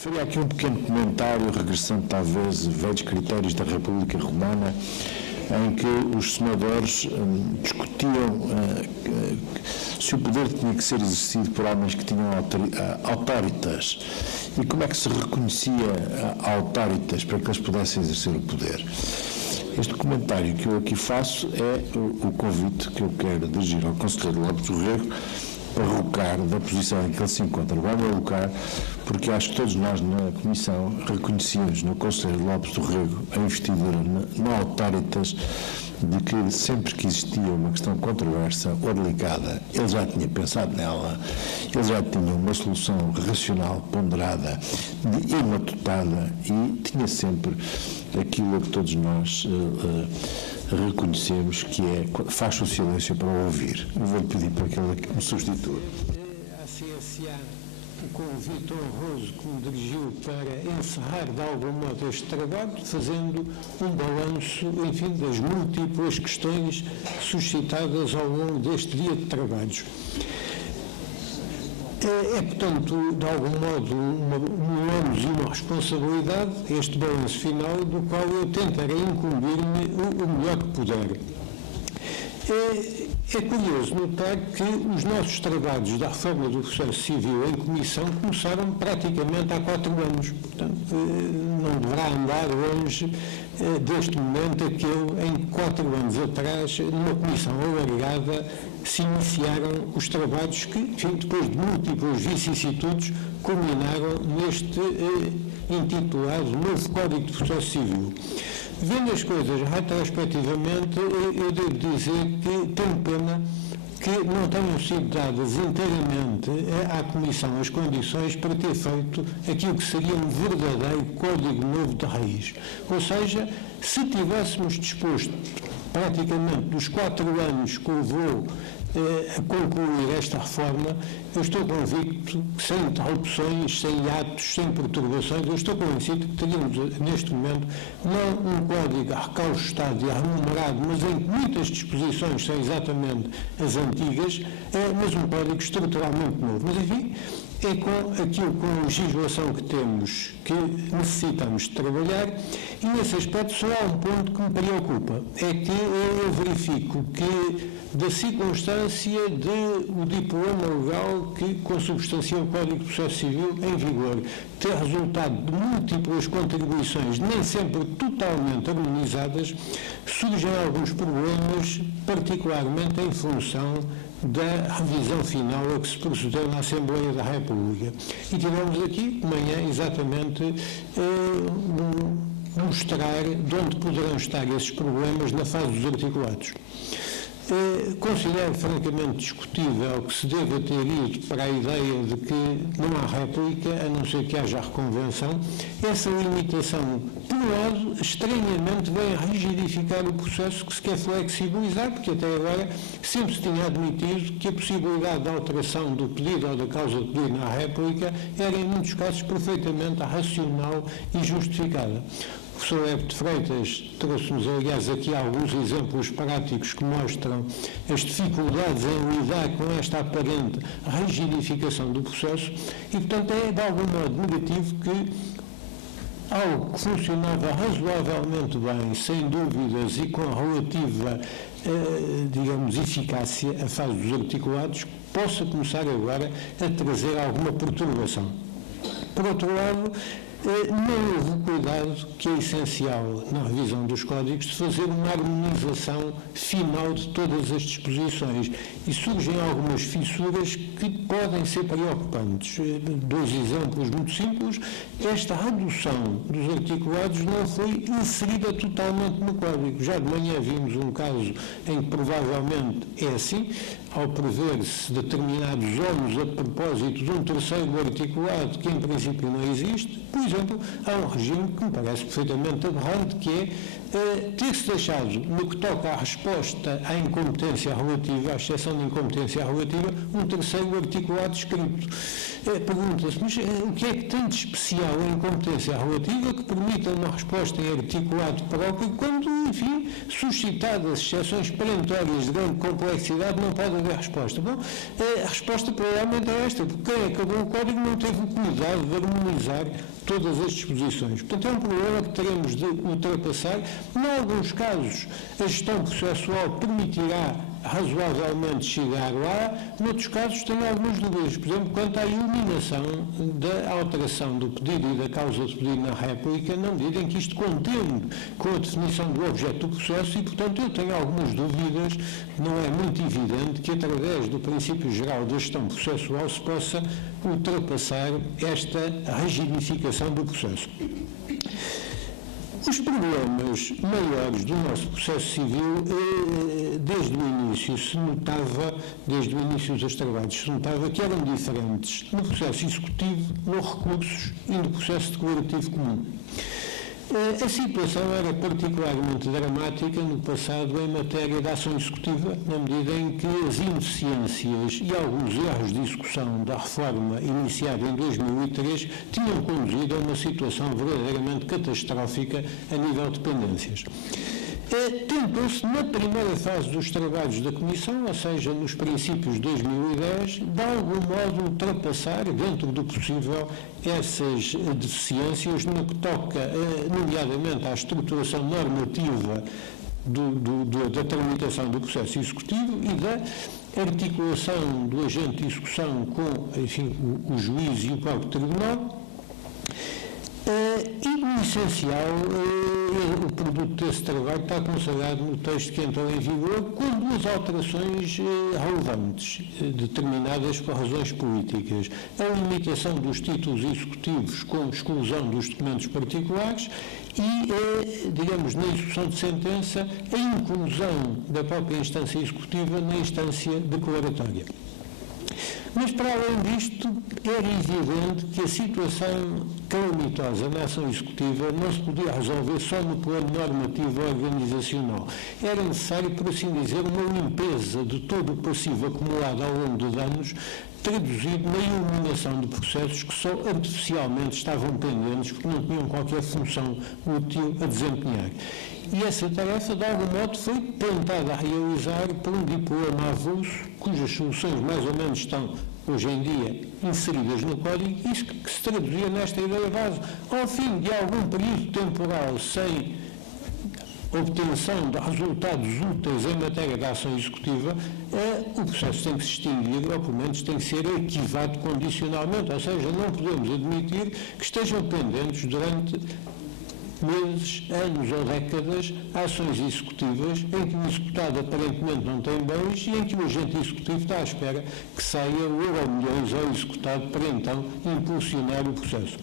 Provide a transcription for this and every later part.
Faria aqui um pequeno comentário, regressando talvez a velhos critérios da República Romana, em que os senadores discutiam se o poder tinha que ser exercido por homens que tinham autoritas e como é que se reconhecia autoritas para que eles pudessem exercer o poder. Este comentário que eu aqui faço é o convite que eu quero dirigir ao Conselheiro Lopes do Rego para rocar da posição em que ele se encontra. Vamos alocar, porque acho que todos nós na Comissão reconhecíamos no Conselheiro Lopes do Rego a investidura na autoritas de que sempre que existia uma questão controversa ou delicada, ele já tinha pensado nela, ele já tinha uma solução racional, ponderada e matutada e tinha sempre aquilo a que todos nós reconhecemos, que é faz o silêncio para o ouvir. Eu vou-lhe pedir para que ele me substitua. A CSA, o convite honroso que me dirigiu para encerrar de algum modo este trabalho, fazendo um balanço, enfim, das múltiplas questões suscitadas ao longo deste dia de trabalhos. Portanto, de algum modo, um ônus e uma responsabilidade, este balanço final, do qual eu tentarei incumbir-me o melhor que puder. É curioso notar que os nossos trabalhos da reforma do processo civil em comissão começaram praticamente há 4 anos. Portanto, não deverá andar longe deste momento aquele em que 4 anos atrás, numa comissão alargada, se iniciaram os trabalhos que, enfim, depois de múltiplas vicissitudes, culminaram neste intitulado Novo Código de Processo Civil. Vendo as coisas retrospectivamente, eu devo dizer que tenho pena que não tenham sido dadas inteiramente à Comissão as condições para ter feito aquilo que seria um verdadeiro Código Novo de raiz. Ou seja, se tivéssemos disposto praticamente dos 4 anos que levou a concluir esta reforma, eu estou convicto que sem interrupções, sem atos, sem perturbações, eu estou convencido que teríamos neste momento não um código recaustado e renumerado, mas em que muitas disposições são exatamente as antigas, mas um código estruturalmente novo. Mas enfim, é com a legislação que temos que necessitamos de trabalhar, e nesse aspecto só há um ponto que me preocupa, é que eu verifico que da circunstância de o diploma legal que consubstancia o Código de Processo Civil em vigor ter resultado de múltiplas contribuições, nem sempre totalmente harmonizadas, surgem alguns problemas, particularmente em função da revisão final a que se procedeu na Assembleia da República. E tivemos aqui, de manhã, exatamente mostrar de onde poderão estar esses problemas na fase dos articulados. Considero francamente discutível que se deva ter ido para a ideia de que não há réplica, a não ser que haja reconvenção. Essa limitação, por um lado, estranhamente vem a rigidificar o processo que se quer flexibilizar, porque até agora sempre se tinha admitido que a possibilidade de alteração do pedido ou da causa de pedido na réplica era, em muitos casos, perfeitamente racional e justificada. O professor Hebe de Freitas trouxe-nos, aliás, aqui alguns exemplos práticos que mostram as dificuldades em lidar com esta aparente rigidificação do processo e, portanto, é de algum modo negativo que algo que funcionava razoavelmente bem, sem dúvidas e com relativa, digamos, eficácia, a fase dos articulados, possa começar agora a trazer alguma perturbação. Por outro lado, não houve o cuidado que é essencial na revisão dos códigos de fazer uma harmonização final de todas as disposições e surgem algumas fissuras que podem ser preocupantes. 2 exemplos muito simples. Esta redução dos articulados não foi inserida totalmente no código. Já de manhã vimos um caso em que provavelmente é assim, ao prever-se determinados ônus a propósito de um terceiro articulado que em princípio não existe. Por exemplo, há um regime que me parece perfeitamente aberrante, que é ter-se deixado, no que toca à resposta à incompetência relativa, à exceção de incompetência relativa, um terceiro articulado escrito. pergunta-se, mas o que é que tem de especial em competência relativa que permita uma resposta em articulado próprio quando, enfim, suscitadas exceções perentórias de grande complexidade não pode haver resposta? Bom, a resposta provavelmente é esta, porque quem acabou o código não teve o cuidado de harmonizar todas as disposições. Portanto, é um problema que teremos de ultrapassar. Em alguns casos, a gestão processual permitirá razoavelmente chegar lá, noutros casos tenho algumas dúvidas, por exemplo, quanto à eliminação da alteração do pedido e da causa de pedido na réplica, na medida em que isto contende com a definição do objeto do processo e, portanto, eu tenho algumas dúvidas, não é muito evidente que através do princípio geral da gestão processual se possa ultrapassar esta rigidificação do processo. Os problemas maiores do nosso processo civil, desde o início se notava, desde o início dos trabalhos se notava que eram diferentes no processo executivo, nos recursos e no processo declarativo comum. A situação era particularmente dramática no passado em matéria de ação executiva, na medida em que as ineficiências e alguns erros de execução da reforma iniciada em 2003 tinham conduzido a uma situação verdadeiramente catastrófica a nível de pendências. Tentou-se, na primeira fase dos trabalhos da Comissão, ou seja, nos princípios de 2010, de algum modo ultrapassar, dentro do possível, essas deficiências no que toca, nomeadamente, à estruturação normativa da tramitação do processo executivo e da articulação do agente de execução com, enfim, o juiz e o próprio tribunal. E, no essencial, o produto desse trabalho está consagrado no texto que entrou em vigor com duas alterações relevantes, determinadas por razões políticas. A limitação dos títulos executivos com exclusão dos documentos particulares e, digamos, na execução de sentença, a inclusão da própria instância executiva na instância declaratória. Mas, para além disto, era evidente que a situação calamitosa na ação executiva não se podia resolver só no plano normativo organizacional. Era necessário, por assim dizer, uma limpeza de todo o passivo acumulado ao longo de anos, traduzido na eliminação de processos que só artificialmente estavam pendentes porque não tinham qualquer função útil a desempenhar. E essa tarefa, de algum modo, foi tentada a realizar por um diploma avulso, cujas soluções mais ou menos estão, hoje em dia, inseridas no código, isso que se traduzia nesta ideia base. Ao fim de algum período temporal sem obtenção de resultados úteis em matéria de ação executiva, o processo tem que se extinguir, ou pelo menos tem que ser arquivado condicionalmente, ou seja, não podemos admitir que estejam pendentes durante meses, anos ou décadas, ações executivas em que o executado aparentemente não tem bens e em que o agente executivo está à espera que saia o euro milhões ao executado para então impulsionar o processo.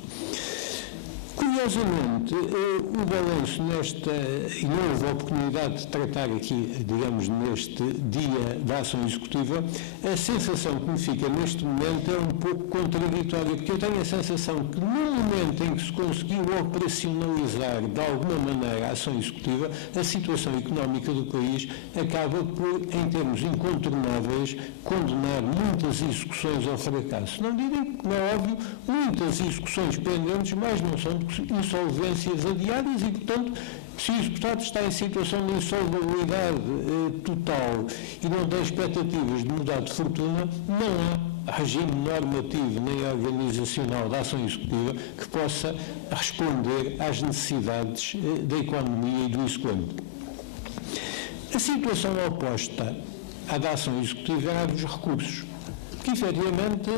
Curiosamente, o balanço e não houve a oportunidade de tratar aqui, digamos, neste dia da ação executiva, a sensação que me fica neste momento é um pouco contraditória, porque eu tenho a sensação que no momento em que se conseguiu operacionalizar de alguma maneira a ação executiva, a situação económica do país acaba por, em termos incontornáveis, condenar muitas execuções ao fracasso. Não direi que, como é óbvio, muitas execuções pendentes, mas não são insolvências adiadas e, portanto, se o executado está em situação de insolvabilidade total e não tem expectativas de mudar de fortuna, não há regime normativo nem organizacional da ação executiva que possa responder às necessidades da economia e do execuante. A situação oposta à da ação executiva é a dos recursos, que efetivamente,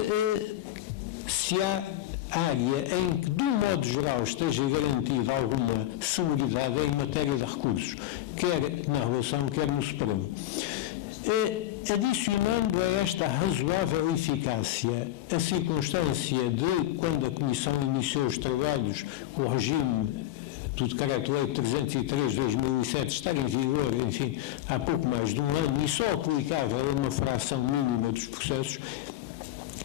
se há área em que, de um modo geral, esteja garantida alguma celeridade em matéria de recursos, quer na relação, quer no Supremo. Adicionando a esta razoável eficácia a circunstância de, quando a Comissão iniciou os trabalhos, o regime do Decreto-Lei 303 de 2007 estar em vigor, enfim, há pouco mais de um ano e só aplicável a uma fração mínima dos processos,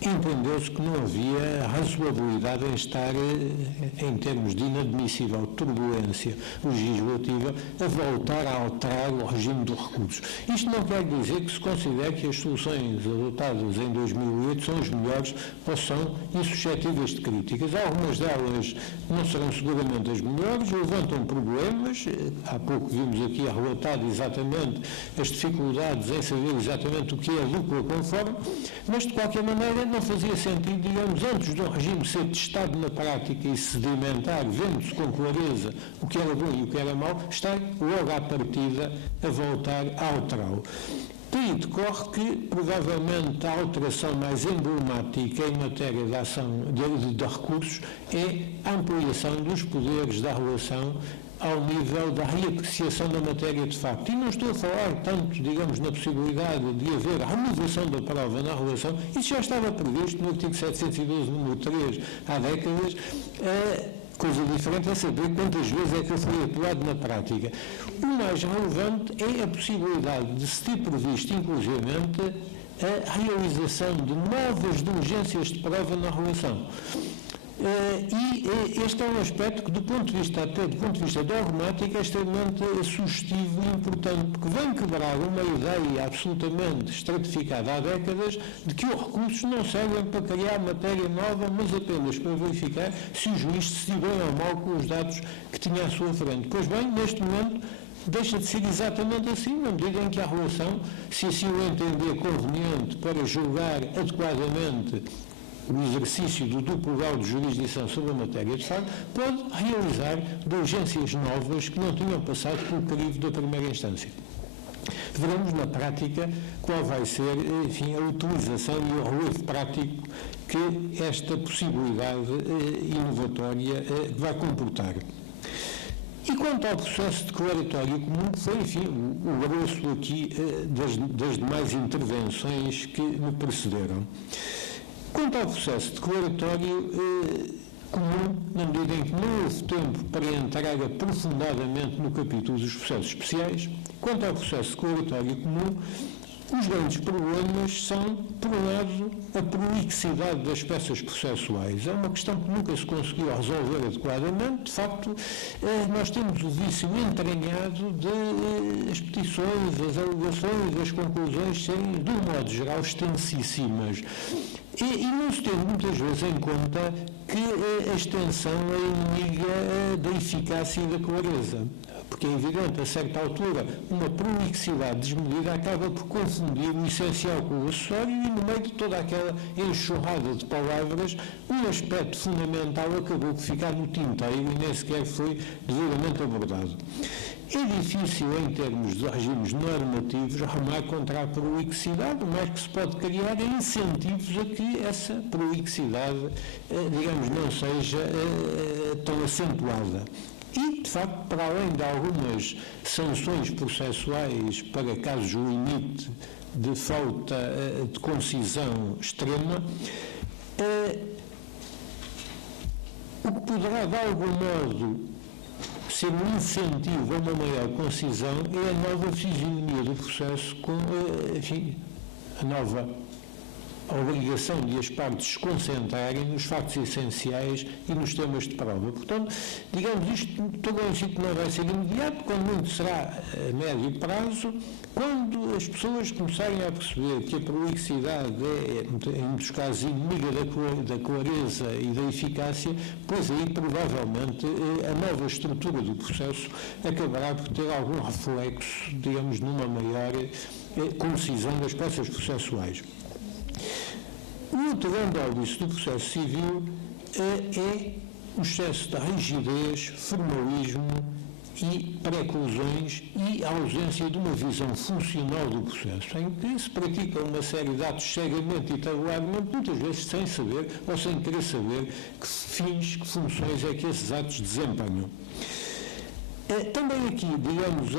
entendeu-se que não havia razoabilidade em estar, em termos de inadmissível turbulência legislativa, a voltar a alterar o regime dos recursos. Isto não quer dizer que se considere que as soluções adotadas em 2008 são as melhores ou são insuscetíveis de críticas. Algumas delas não serão seguramente as melhores, levantam problemas. Há pouco vimos aqui relatado exatamente as dificuldades em saber exatamente o que é a dupla conforme, mas de qualquer maneira não fazia sentido, digamos, antes do regime ser testado na prática e sedimentar, vendo-se com clareza o que era bom e o que era mau, estar logo à partida a voltar a alterá-lo. Daí decorre que, provavelmente, a alteração mais emblemática em matéria de ação de recursos é a ampliação dos poderes da relação ao nível da reapreciação da matéria de facto. E não estou a falar tanto, digamos, na possibilidade de haver a renovação da prova na relação, isso já estava previsto no artigo 712, número 3, há décadas. Coisa diferente é saber quantas vezes é que foi apelado na prática. O mais relevante é a possibilidade de se ter previsto, inclusivamente, a realização de novas diligências de prova na relação. E este é um aspecto que, do ponto de vista dogmático, é extremamente sugestivo e importante, porque vem quebrar uma ideia absolutamente estratificada há décadas de que os recursos não servem para criar matéria nova, mas apenas para verificar se o juiz decidiu bem ou mal com os dados que tinha à sua frente. Pois bem, neste momento, deixa de ser exatamente assim, na medida em que a relação, se assim o entender conveniente para julgar adequadamente o exercício do duplo grau de jurisdição sobre a matéria de facto, pode realizar diligências novas que não tinham passado pelo crivo da primeira instância. Veremos na prática qual vai ser, enfim, a utilização e o relevo prático que esta possibilidade inovatória vai comportar. E quanto ao processo declaratório comum, foi, enfim, o grosso aqui das demais intervenções que me precederam. Quanto ao processo declaratório comum, na medida em que não houve tempo para entrar aprofundadamente no capítulo dos processos especiais, quanto ao processo declaratório comum, os grandes problemas são, por um lado, a prolixidade das peças processuais. É uma questão que nunca se conseguiu resolver adequadamente. De facto, nós temos o vício entranhado de as petições, as alegações, as conclusões serem, de um modo geral, extensíssimas. E não se tem muitas vezes em conta que a extensão é inimiga da eficácia e da clareza. Porque é evidente, a certa altura, uma prolixidade desmedida acaba por confundir o essencial com o acessório e, no meio de toda aquela enxurrada de palavras, um aspecto fundamental acabou por ficar no tinteiro e nem sequer foi devidamente abordado. É difícil, em termos de regimes normativos, remar contra a prolixidade. O mais que se pode criar é incentivos a que essa prolixidade, digamos, não seja tão acentuada. E, de facto, para além de algumas sanções processuais para casos limite de falta de concisão extrema, o que poderá, de algum modo, ser um incentivo a uma maior concisão é a nova fisionomia do processo com, enfim, a nova obrigação de as partes se concentrarem nos factos essenciais e nos temas de prova. Portanto, digamos, isto estou convencido que não vai ser imediato, quando muito será a médio prazo, quando as pessoas começarem a perceber que a prolixidade é, em muitos casos, inimiga da clareza e da eficácia, pois aí, provavelmente, a nova estrutura do processo acabará por ter algum reflexo, digamos, numa maior concisão das peças processuais. O outro grande óbice do processo civil é o excesso de rigidez, formalismo e preclusões e a ausência de uma visão funcional do processo, em que se pratica uma série de atos cegamente e tabularmente, muitas vezes sem saber ou sem querer saber que fins, que funções é que esses atos desempenham. Também aqui, digamos,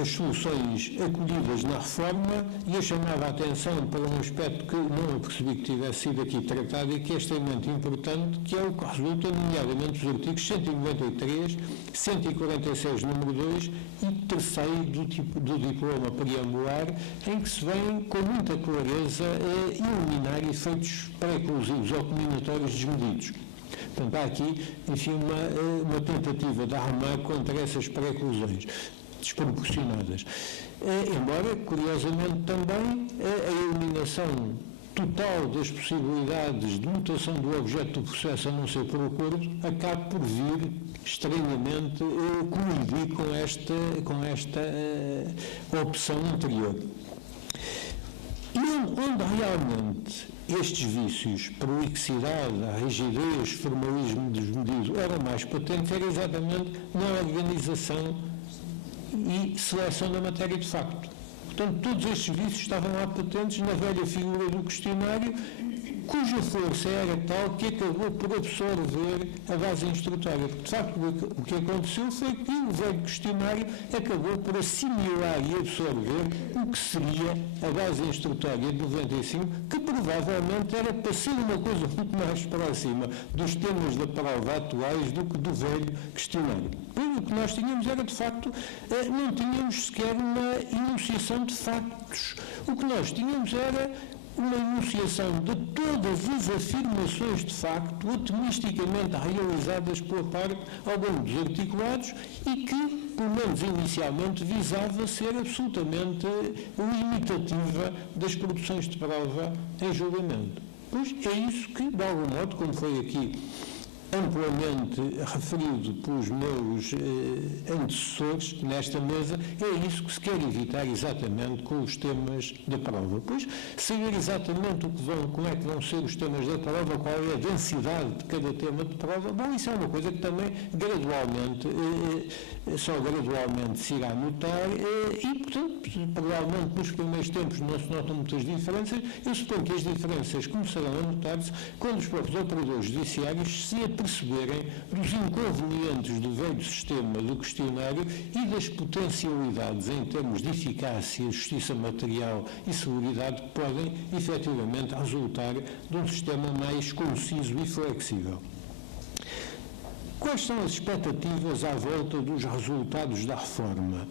as soluções acolhidas na reforma, e eu chamava a atenção para um aspecto que não percebi que tivesse sido aqui tratado e que é extremamente importante, que é o que resulta, nomeadamente, dos artigos 193, 146, número 2 e 3º do diploma preambular, em que se vem com muita clareza eliminar efeitos pré-exclusivos ou combinatórios desmedidos. Portanto, há aqui, enfim, uma tentativa de armar contra essas pré-exclusões desproporcionadas. Embora, curiosamente também, a eliminação total das possibilidades de mutação do objeto do processo a não ser por acordo acabe por vir estranhamente colidir com esta opção anterior. E onde realmente estes vícios, prolixidade, a rigidez, formalismo desmedido, eram mais patentes, era exatamente na organização e seleção da matéria de facto. Portanto, todos estes vícios estavam lá patentes na velha figura do questionário, cuja força era tal que acabou por absorver a base instrutória. Porque, de facto, o que aconteceu foi que o velho questionário acabou por assimilar e absorver o que seria a base instrutória de 95, que provavelmente era para ser uma coisa muito mais próxima dos temas da prova atuais do que do velho questionário. Pois o que nós tínhamos era, de facto, não tínhamos sequer uma enunciação de factos. O que nós tínhamos era uma enunciação de todas as afirmações de facto otimisticamente realizadas pela parte ao longo dos articulados e que, pelo menos inicialmente, visava ser absolutamente limitativa das produções de prova em julgamento. Pois é isso que, de algum modo, como foi aqui amplamente referido pelos meus antecessores nesta mesa, é isso que se quer evitar exatamente com os temas da prova. Pois, saber exatamente como é que vão ser os temas da prova, qual é a densidade de cada tema de prova, bom, isso é uma coisa que também só gradualmente se irá notar e, portanto, provavelmente nos primeiros tempos não se notam muitas diferenças. Eu suponho que as diferenças começarão a notar-se quando os próprios operadores judiciários se perceberem dos inconvenientes do velho sistema do questionário e das potencialidades em termos de eficácia, justiça material e seguridade que podem efetivamente resultar de um sistema mais conciso e flexível. Quais são as expectativas à volta dos resultados da reforma?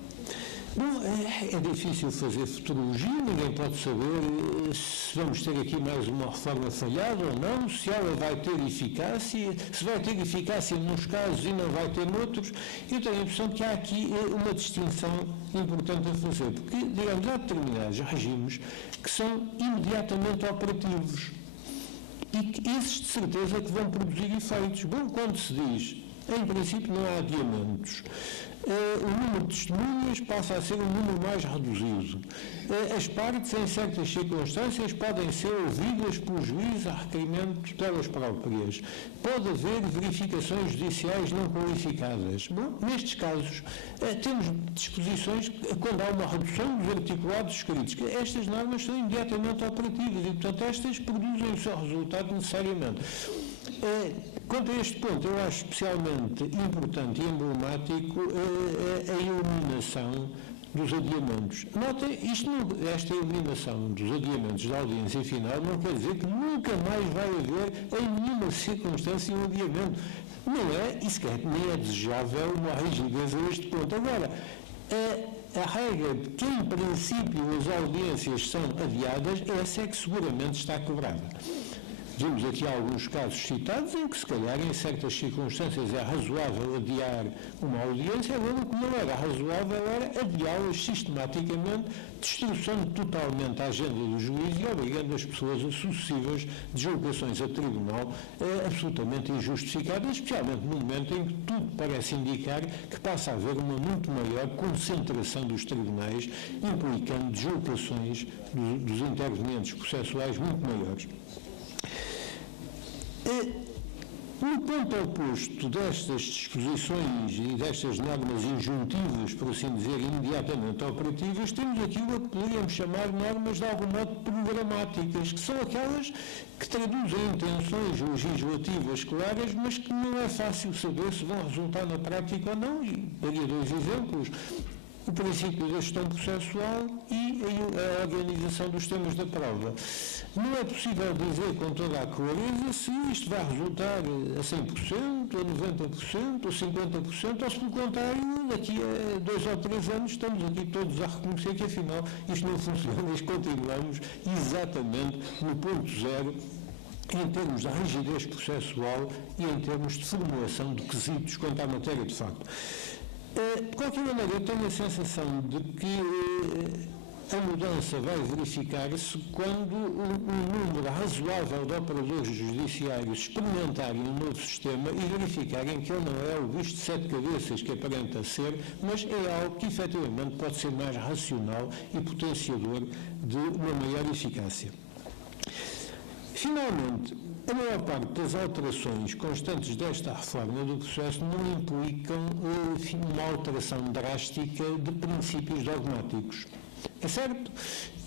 Bom, é difícil fazer futurologia, ninguém pode saber se vamos ter aqui mais uma reforma falhada ou não, se ela vai ter eficácia, se vai ter eficácia nos casos e não vai ter noutros. Eu tenho a impressão que há aqui uma distinção importante a fazer, porque, digamos, há determinados regimes que são imediatamente operativos e que esses de certeza que vão produzir efeitos. Bom, quando se diz, em princípio não há adiamentos, o número de testemunhas passa a ser um número mais reduzido. As partes, em certas circunstâncias, podem ser ouvidas pelo juiz a requerimento delas próprias. Pode haver verificações judiciais não qualificadas. Bom, nestes casos, temos disposições quando há uma redução dos articulados escritos. Estas normas são imediatamente operativas e, portanto, estas produzem o seu resultado necessariamente. Quanto a este ponto, eu acho especialmente importante e emblemático a eliminação dos adiamentos. Notem, esta eliminação dos adiamentos da audiência final não quer dizer que nunca mais vai haver em nenhuma circunstância um adiamento. Não é, e sequer nem é desejável uma rigidez a este ponto. Agora, a regra de que, em princípio, as audiências são adiadas, essa é que seguramente está quebrada. Vimos aqui alguns casos citados em que, se calhar, em certas circunstâncias é razoável adiar uma audiência, agora o que não era razoável era adiá-las sistematicamente, destroçando totalmente a agenda do juiz e obrigando as pessoas a sucessivas deslocações a tribunal absolutamente injustificadas, especialmente no momento em que tudo parece indicar que passa a haver uma muito maior concentração dos tribunais, implicando deslocações dos intervenientes processuais muito maiores. No ponto oposto destas disposições e destas normas injuntivas, por assim dizer, imediatamente operativas, temos aquilo que poderíamos chamar normas de algum modo programáticas, que são aquelas que traduzem intenções legislativas claras, mas que não é fácil saber se vão resultar na prática ou não. E daria dois exemplos: o princípio da gestão processual e a organização dos temas da prova. Não é possível dizer com toda a clareza se isto vai resultar a 100%, a 90%, ou 50%, ou se pelo contrário, daqui a 2 ou 3 anos estamos aqui todos a reconhecer que afinal isto não funciona e continuamos exatamente no ponto zero em termos da rigidez processual e em termos de formulação de quesitos quanto à matéria de facto. De qualquer maneira, eu tenho a sensação de que a mudança vai verificar-se quando um número razoável de operadores judiciários experimentarem um novo sistema e verificarem que ele não é o bicho de 7 cabeças que aparenta ser, mas é algo que efetivamente pode ser mais racional e potenciador de uma maior eficácia. Finalmente, a maior parte das alterações constantes desta reforma do processo não implicam uma alteração drástica de princípios dogmáticos. É certo,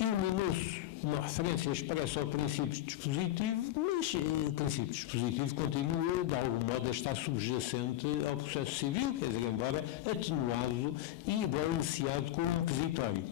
eliminou-se uma referência expressa ao princípio dispositivo, mas o princípio dispositivo continua, de algum modo, a estar subjacente ao processo civil, quer dizer, embora atenuado e balanceado com o inquisitório.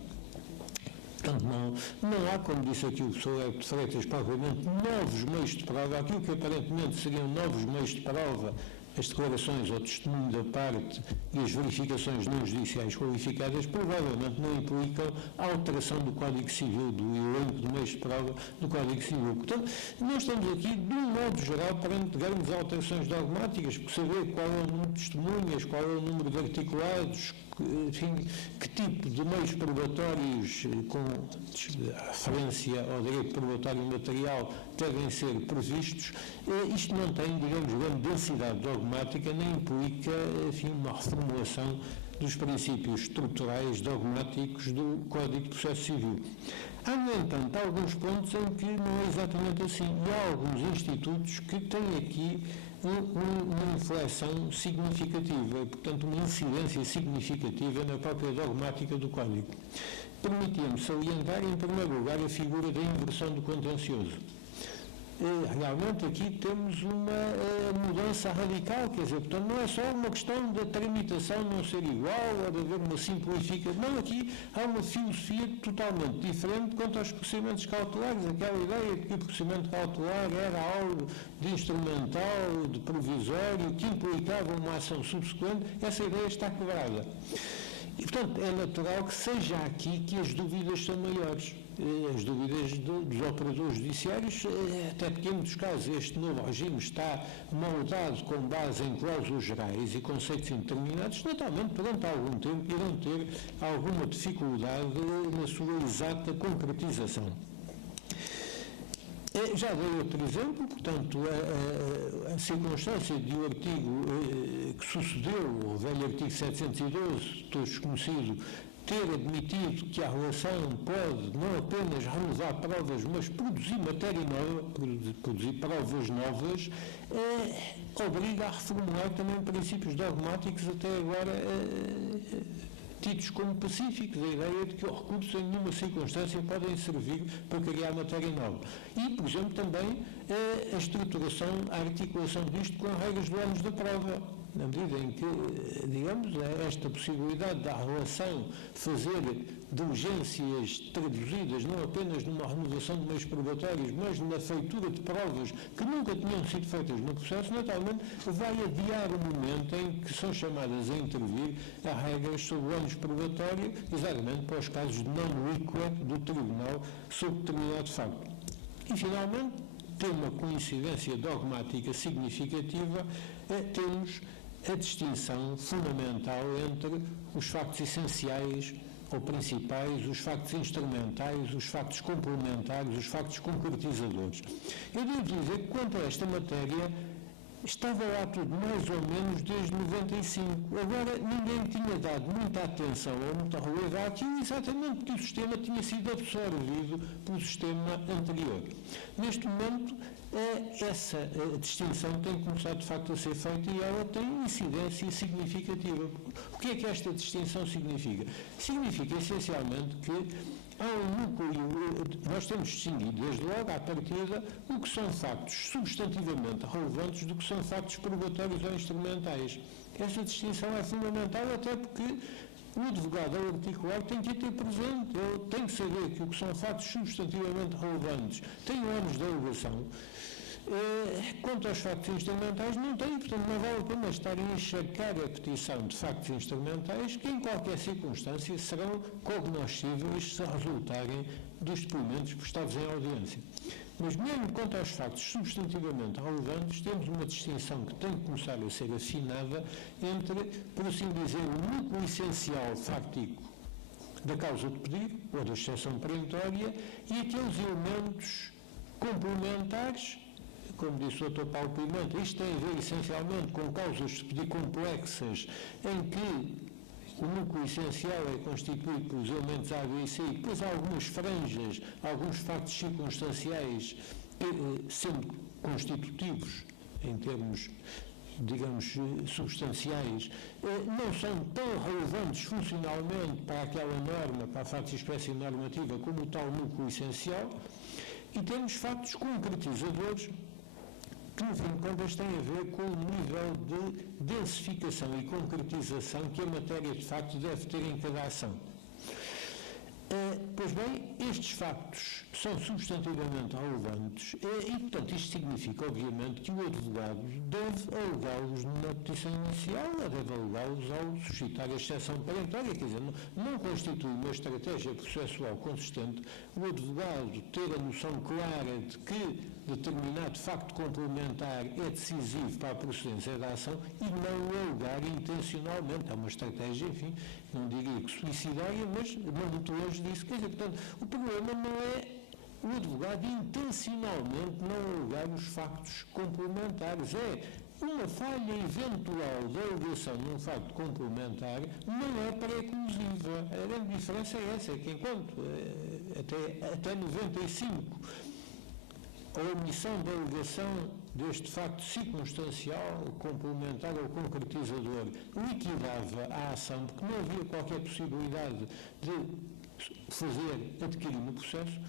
Portanto, não há, como disse aqui o professor Hélio de Freitas, propriamente novos meios de prova. Aquilo que aparentemente seriam novos meios de prova, as declarações ou testemunho da parte e as verificações não judiciais qualificadas, provavelmente não implicam a alteração do Código Civil, do elenco de meios de prova do Código Civil. Portanto, nós estamos aqui, de um modo geral, perante grandes alterações dogmáticas, porque saber qual é o número de testemunhas, qual é o número de articulados, enfim, que tipo de meios probatórios com referência ao direito probatório material devem ser previstos, isto não tem, digamos, grande densidade dogmática, nem implica, enfim, uma reformulação dos princípios estruturais dogmáticos do Código de Processo Civil. Há, no entanto, alguns pontos em que não é exatamente assim. E há alguns institutos que têm aqui uma inflexão significativa, portanto, uma incidência significativa na própria dogmática do Código. Permitia-me salientar, em primeiro lugar, a figura da inversão do contencioso. Realmente aqui temos uma mudança radical, quer dizer, portanto, não é só uma questão da tramitação não ser igual ou de haver uma simplificação, não, aqui há uma filosofia totalmente diferente quanto aos procedimentos cautelares, aquela ideia de que o procedimento cautelar era algo de instrumental, de provisório, que implicava uma ação subsequente, essa ideia está quebrada. E, portanto, é natural que seja aqui que as dúvidas são maiores. As dúvidas dos operadores judiciários, até porque em muitos casos este novo regime está moldado com base em cláusulas gerais e conceitos indeterminados, naturalmente durante algum tempo irão ter alguma dificuldade na sua exata concretização. Já dei outro exemplo, portanto, a circunstância de um artigo que sucedeu, o velho artigo 712, todos conhecido, ter admitido que a relação pode não apenas renovar provas, mas produzir matéria nova, produzir provas novas, obriga a reformular também princípios dogmáticos até agora tidos como pacíficos, a ideia de que os recursos em nenhuma circunstância podem servir para criar matéria nova. E, por exemplo, também a estruturação, a articulação disto com as regras do ânus da prova, na medida em que, digamos, esta possibilidade da relação fazer diligências traduzidas não apenas numa renovação de meios probatórios, mas na feitura de provas que nunca tinham sido feitas no processo, naturalmente vai adiar o momento em que são chamadas a intervir as regras sobre o ânus probatório, exatamente para os casos de não liquid do Tribunal sobre determinado facto. E, finalmente, tem uma coincidência dogmática significativa, temos a distinção fundamental entre os factos essenciais ou principais, os factos instrumentais, os factos complementares, os factos concretizadores. Eu devo dizer que quanto a esta matéria estava lá tudo mais ou menos desde 95. Agora, ninguém tinha dado muita atenção ou muita relevo àquilo, exatamente porque o sistema tinha sido absorvido pelo sistema anterior. Neste momento, Essa distinção tem começado de facto a ser feita e ela tem incidência significativa. O que é que esta distinção significa? Significa essencialmente que há um núcleo, nós temos distinguido desde logo à partida o que são factos substantivamente relevantes do que são factos probatórios ou instrumentais. Esta distinção é fundamental até porque o advogado ao articular tem que a ter presente, ele tem que saber que o que são factos substantivamente relevantes tem anos de alegação. Quanto aos factos instrumentais, não tem, portanto, não vale a pena estar a encharcar a petição de factos instrumentais que, em qualquer circunstância, serão cognoscíveis se resultarem dos depoimentos prestados em audiência. Mas, mesmo quanto aos factos substantivamente relevantes, temos uma distinção que tem que começar a ser afinada entre, por assim dizer, o núcleo essencial fáctico da causa de pedido, ou da exceção perentória, e aqueles elementos complementares. Como disse o Dr. Paulo Pimenta, isto tem a ver essencialmente com causas de pedido complexas, em que o núcleo essencial é constituído pelos elementos A, B e C, e depois há algumas franjas, alguns factos circunstanciais, sendo constitutivos, em termos, digamos, substanciais, não são tão relevantes funcionalmente para aquela norma, para a factos espécie normativa, como o tal núcleo essencial, e temos factos concretizadores que, no fim de contas, têm a ver com o nível de densificação e concretização que a matéria de facto deve ter em cada ação. Pois bem, estes factos são substantivamente relevantes e, portanto, isto significa, obviamente, que o advogado deve alegá-los na petição inicial, ou deve alegá-los ao suscitar a exceção perentória, quer dizer, não constitui uma estratégia processual consistente o advogado ter a noção clara de que determinado facto complementar é decisivo para a procedência da ação e não o alegar intencionalmente. É uma estratégia, enfim, não diria que suicidária, mas não muito longe disso. Quer dizer, portanto, o problema não é o advogado intencionalmente não alegar os factos complementares. É uma falha eventual da alegação num facto complementar não é pré-conclusiva. A grande diferença é essa, é que enquanto até 95 a omissão da alegação deste facto circunstancial, complementar ou concretizador liquidava a ação, porque não havia qualquer possibilidade de fazer adquirir no processo,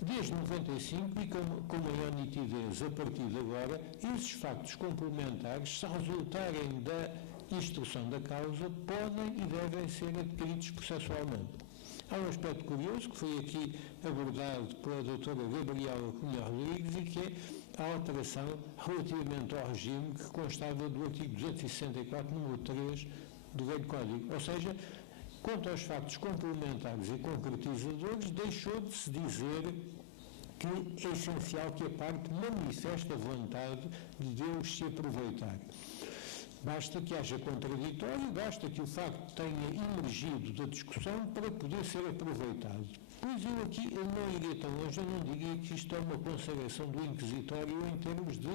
desde 95 e com maior nitidez a partir de agora, esses factos complementares, se resultarem da instrução da causa, podem e devem ser adquiridos processualmente. Há um aspecto curioso que foi aqui abordado pela doutora Gabriela Cunha Rodrigues e que é a alteração relativamente ao regime que constava do artigo 264, número 3 do velho Código. Ou seja, quanto aos factos complementares e concretizadores, deixou de se dizer que é essencial que a parte manifeste a vontade de Deus se aproveitar. Basta que haja contraditório, basta que o facto tenha emergido da discussão para poder ser aproveitado. Pois eu não iria tão longe, eu não diria que isto é uma consagração do inquisitório em termos de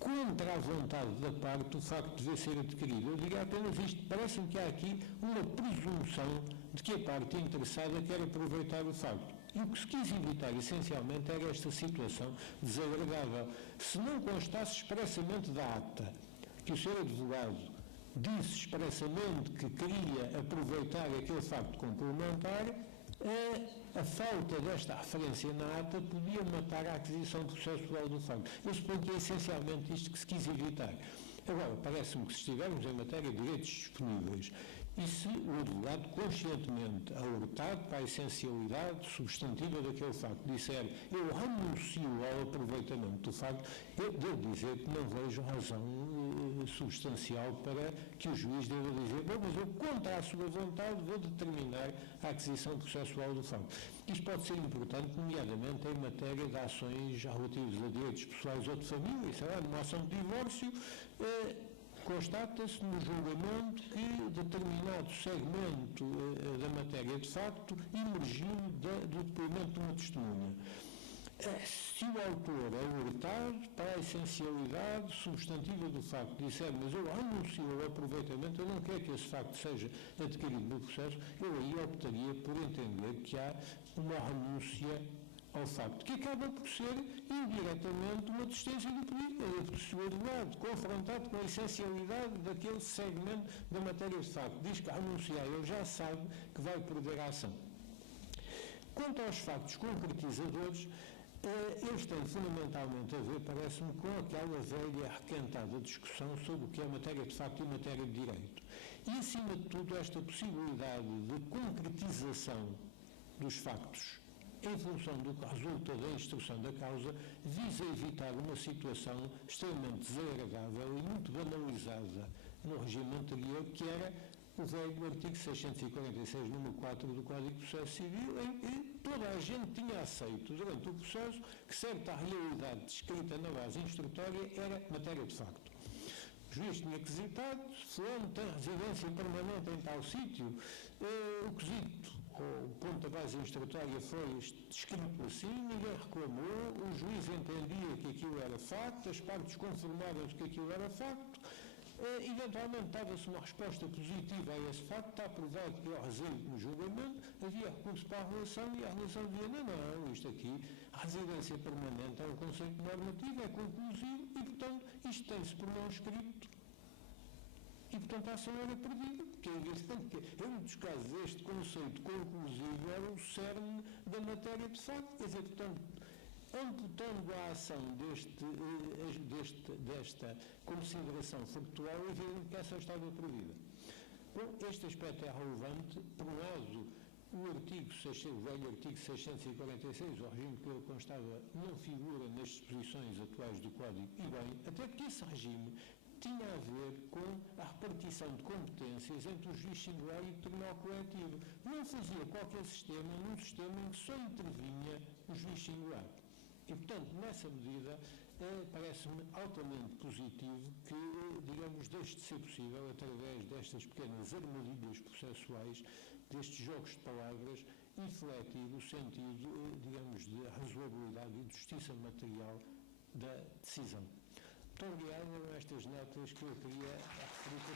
contra a vontade da parte o facto de dever ser adquirido. Eu diria apenas isto, parece-me que há aqui uma presunção de que a parte interessada quer aproveitar o facto. E o que se quis evitar, essencialmente, era esta situação desagradável. Se não constasse expressamente da ata que o Sr. Advogado disse expressamente que queria aproveitar aquele facto complementar, a falta desta referência na ata podia matar a aquisição processual do facto. Eu suponho que é essencialmente isto que se quis evitar. Agora, parece-me que se estivermos em matéria de direitos disponíveis e se o advogado conscientemente alertado para a essencialidade substantiva daquele facto disser eu renuncio ao aproveitamento do facto, eu devo dizer que não vejo razão substancial para que o juiz deva dizer bom, mas eu contra a sua vontade vou determinar a aquisição processual do facto. Isto pode ser importante, nomeadamente em matéria de ações relativas a direitos pessoais ou de família, sei lá, numa ação de divórcio, constata-se no julgamento que determinado segmento da matéria de facto emergiu do depoimento de uma testemunha. Se o autor é alertado para a essencialidade substantiva do facto, disser, mas eu anuncio o aproveitamento, eu não quero que esse facto seja adquirido no processo, eu aí optaria por entender que há uma renúncia ao facto, que acaba por ser indiretamente uma desistência do pedido, do seu advogado, confrontado com a essencialidade daquele segmento da matéria de facto. Diz que a anunciar, ele já sabe que vai perder a ação. Quanto aos factos concretizadores, eles têm fundamentalmente a ver, parece-me, com aquela velha requentada discussão sobre o que é matéria de facto e matéria de direito. E, acima de tudo, esta possibilidade de concretização dos factos em função do que resulta da instrução da causa, visa evitar uma situação extremamente desagradável e muito banalizada no regime anterior, que era o velho artigo 646, número 4 do Código de Processo Civil, em que toda a gente tinha aceito, durante o processo, que certa realidade descrita na base instrutória era matéria de facto. O juiz tinha quesitado, fulano tem residência permanente em tal sítio, o quesito, o ponto da base instrutória foi descrito assim, ninguém reclamou, o juiz entendia que aquilo era facto, as partes conformavam-se que aquilo era facto, eventualmente dava-se uma resposta positiva a esse facto, está provado que ao resíduo no julgamento havia recurso para a relação e a relação dizia, não, isto aqui, a residência permanente é um conceito normativo, é conclusivo e, portanto, isto tem-se por não escrito e, portanto, a ação era perdida, porque é evidente que, em muitos casos, este conceito conclusivo era o cerne da matéria de facto, quer dizer, portanto, amputando a ação desta consideração factual, é evidente que essa estava perdida. Bom, este aspecto é relevante, por um lado, o velho artigo 646, o regime que ele constava, não figura nas disposições atuais do Código, e bem, até porque esse regime tinha a ver com a repartição de competências entre o juiz singular e o tribunal coletivo. Não fazia qualquer sistema num sistema em que só intervinha o juiz singular. E, portanto, nessa medida, parece-me altamente positivo que, digamos, deixe de ser possível, através destas pequenas armadilhas processuais, destes jogos de palavras, infletir o sentido, digamos, de razoabilidade e de justiça material da decisão. Muito obrigado, eram estas notas que eu queria referir.